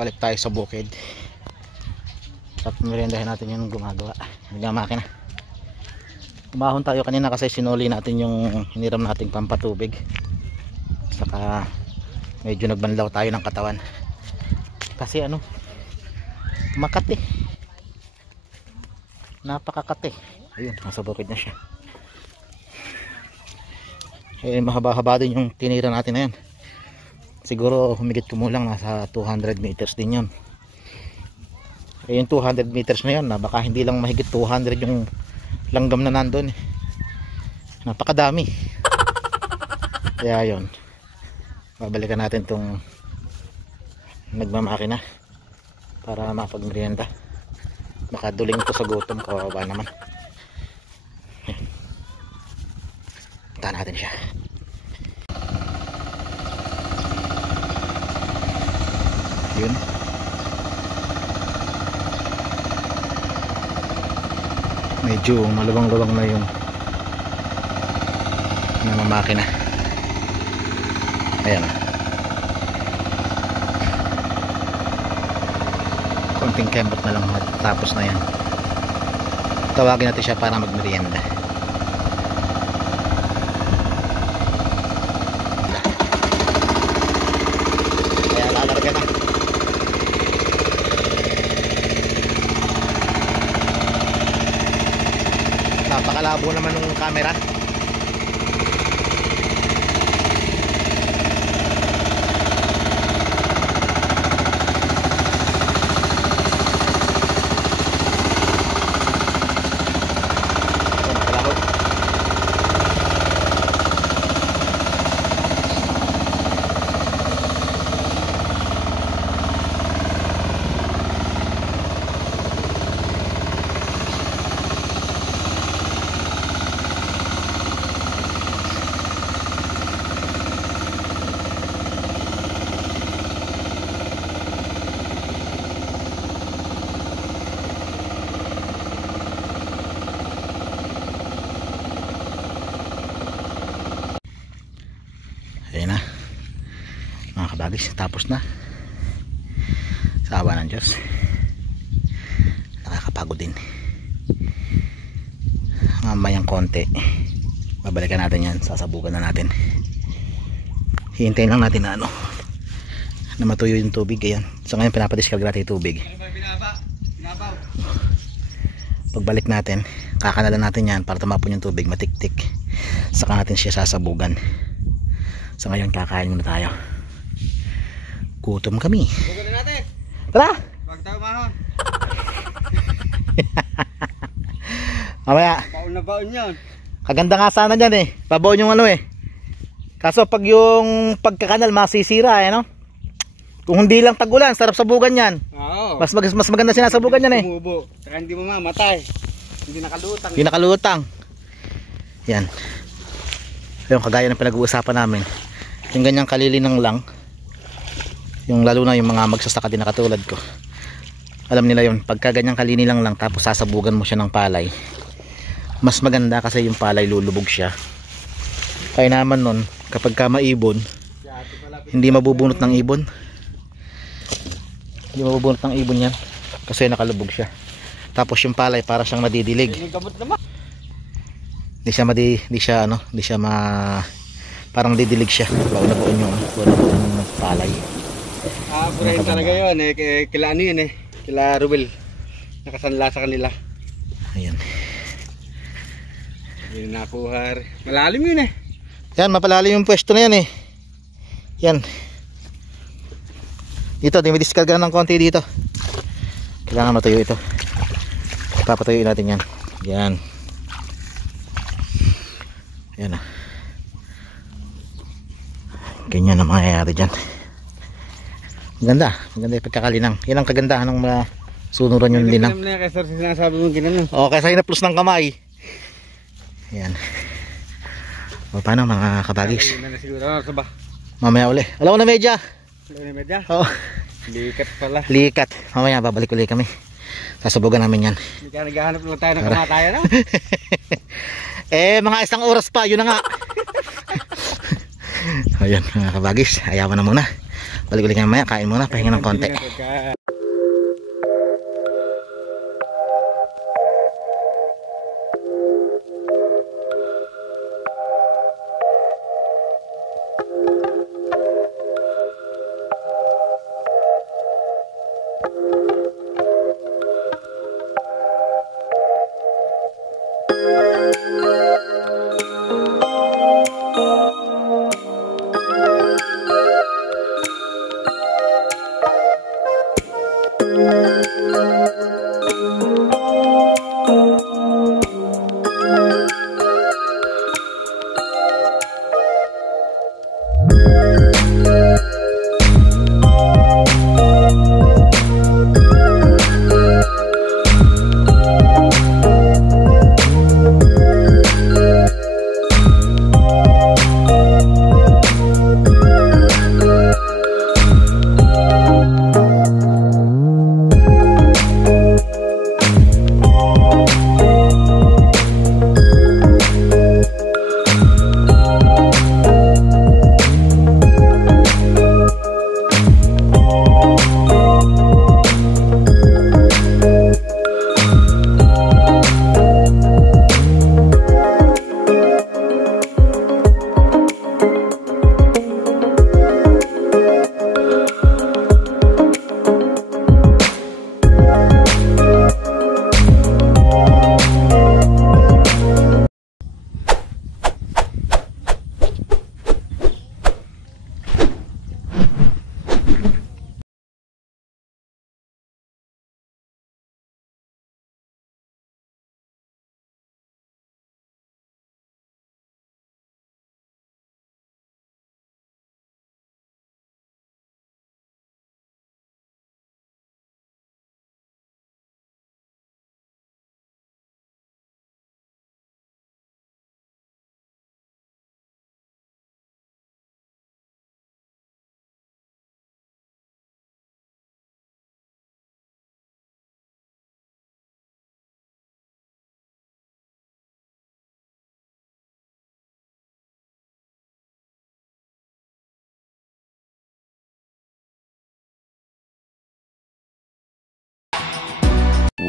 balik tayo sa bukid at meriendahin natin yung gumagawa ng makina. Umahon tayo kanina kasi sinuli natin yung hiniram nating pampatubig, saka medyo nagbanlaw tayo ng katawan kasi ano, makati, napakakati. Ayun, nasa bukid na siya. Eh, mahaba-haba din yung tinira natin na yan. Siguro humigit kumulang nasa 200 meters din yun. Eh, yung 200 meters na yun, baka hindi lang mahigit 200 yung langgam na nandun. Napakadami. Kaya yun, babalikan natin tong nagmamakina para mapagmerienda. Baka duling ito sa gutom, kawawa naman. Punta natin siya. Yun. Medyo malubang-lubang na yung namamakina. Ayan. Konting kembot na lang tapos na yan. Tawagin natin siya para magmerienda. Kaya lalarga na. Napakalabo naman ng camera. Ayan na mga kabagis, tapos na sa awa ng Diyos. Nakakapagod din. Mamayang konti babalikan natin yan, sasabukan na natin. Hihintayin lang natin na ano, na matuyo yung tubig. Ayan, so ngayon pinapadiscarga natin yung tubig. Pagbalik natin, kakanalan natin yan para tumapon yung tubig, matiktik, saka natin siya sasabugan. So ngayon kakain muna tayo. Gutom kami. Bukunin natin. Tara! Huwag tayo mahon. Mamaya. Baon na baon yan. Kaganda nga sana dyan eh. Babaon yung ano eh. Kaso pag yung pagkakanal masisira eh, no? Kung hindi lang tag-ulan, sarap sabugan yan. Oo. Mas maganda sinasabugan yan eh. Tumubo. Saka hindi mo mamatay. Hindi nakalutang. Hindi nakalutang. Yan. Yung kagaya ng pinag-uusapan namin. Yung ganyang kalilinang lang, yung lalo na yung mga magsasaka din na katulad ko, alam nila yun, pagka ganyang kalinilang lang tapos sasabugan mo siya ng palay, mas maganda kasi yung palay lulubog siya. Kaya naman nun, kapag ka maibon, hindi mabubunot ng ibon. Hindi mabubunot ng ibon yan kasi nakalubog siya. Tapos yung palay para siyang madidilig. Hindi siya parang didilig siya. Baon na baon yung palay. Purahin talaga yun eh. Kila ano yun eh. Kila Rubel. Nakasanla sa kanila. Ayan. Yun nakuha. Malalim yun eh. Yan, mapalalim yung pwesto na yan eh. Yan. Dito, dimidiskarga ng konti dito. Kailangan matuyo ito. Papatuyuin natin yan. Yan. Yan ah. Ganyan ang mangyayari dyan. Maganda yung pagkakalinang. Yan ang kagandahan ng masunuran yung linang. Kaya sinasabi mo ginanon. O kaya hinaplos ng kamay. Yan. O paano mga kabagis? Mamaya uli. Alam ko na medya. Oo. Likat pala. Likat. Mamaya babalik uli kami. Sasabugan namin yan. Hindi ka naghahanap lang tayo ng kamatayan no? Eh mga isang oras pa. Yun na nga. Ayan mga kabagis, ayawan na muna. Balik ulit mamaya, kain muna, pahinga ng konti.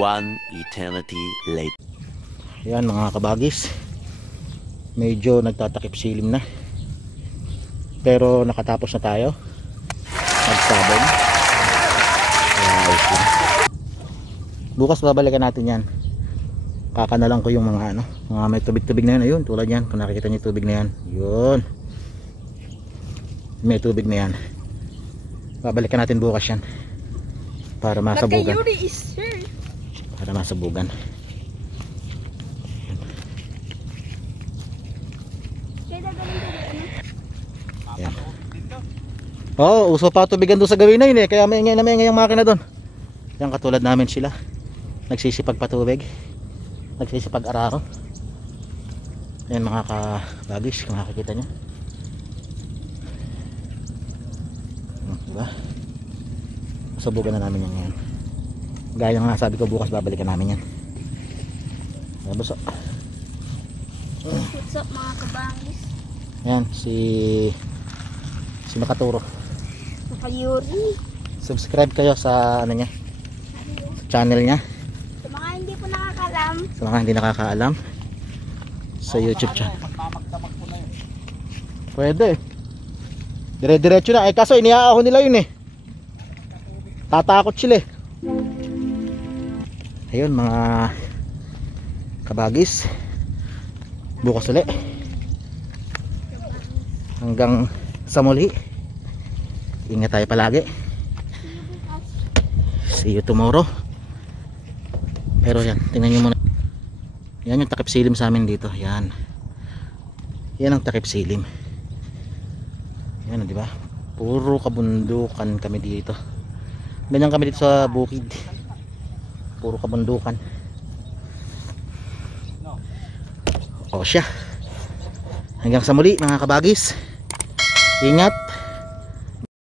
One eternity later. Ayan mga kabagis, medyo nagtatakip silim na, pero nakatapos na tayo magsabon. Bukas babalikan natin yan. Kakanalan ko yung mga mga may tubig-tubig na yun. Ayun, tulad yan, kung nakikita nyo yung tubig na yan, yun, may tubig na yan. Babalikan natin bukas yan para masabugan, para masabugan. Yan. Oh, uso pa tubigan doon sa gawin na yun eh. Kaya may ingay yung makina doon. Yan, katulad namin sila. Nagsisipag patubig, nagsisipag araro. Yan mga kabagis, kung nakikita nyo. Diba? Masabugan na namin yan ngayon. Gaya nga sabi ko, bukas babalikan namin yan. Buso. What's up mga kabangis? Yan, si Makaturo. Nakayuri. Subscribe kayo sa ano niya, sa channel niya. Sa mga hindi po nakakalam. Sa mga hindi nakakaalam, sa YouTube channel. Pwede. Dire-diretso na. Eh kaso iniaaho nila yun eh. Tatakot sila eh. Ayun mga kabagis, bukas ulit. Hanggang sa muli, ingat tayo palagi. See you tomorrow. Pero yan, tingnan nyo muna. Yan yung takip silim sa amin dito. Yan, yan ang takip silim. Yan, di ba? Puro kabundukan kami dito. Ganyan kami dito sa bukid. Puro kabundukan. O siya. Hanggang sa muli mga kabagis. Ingat.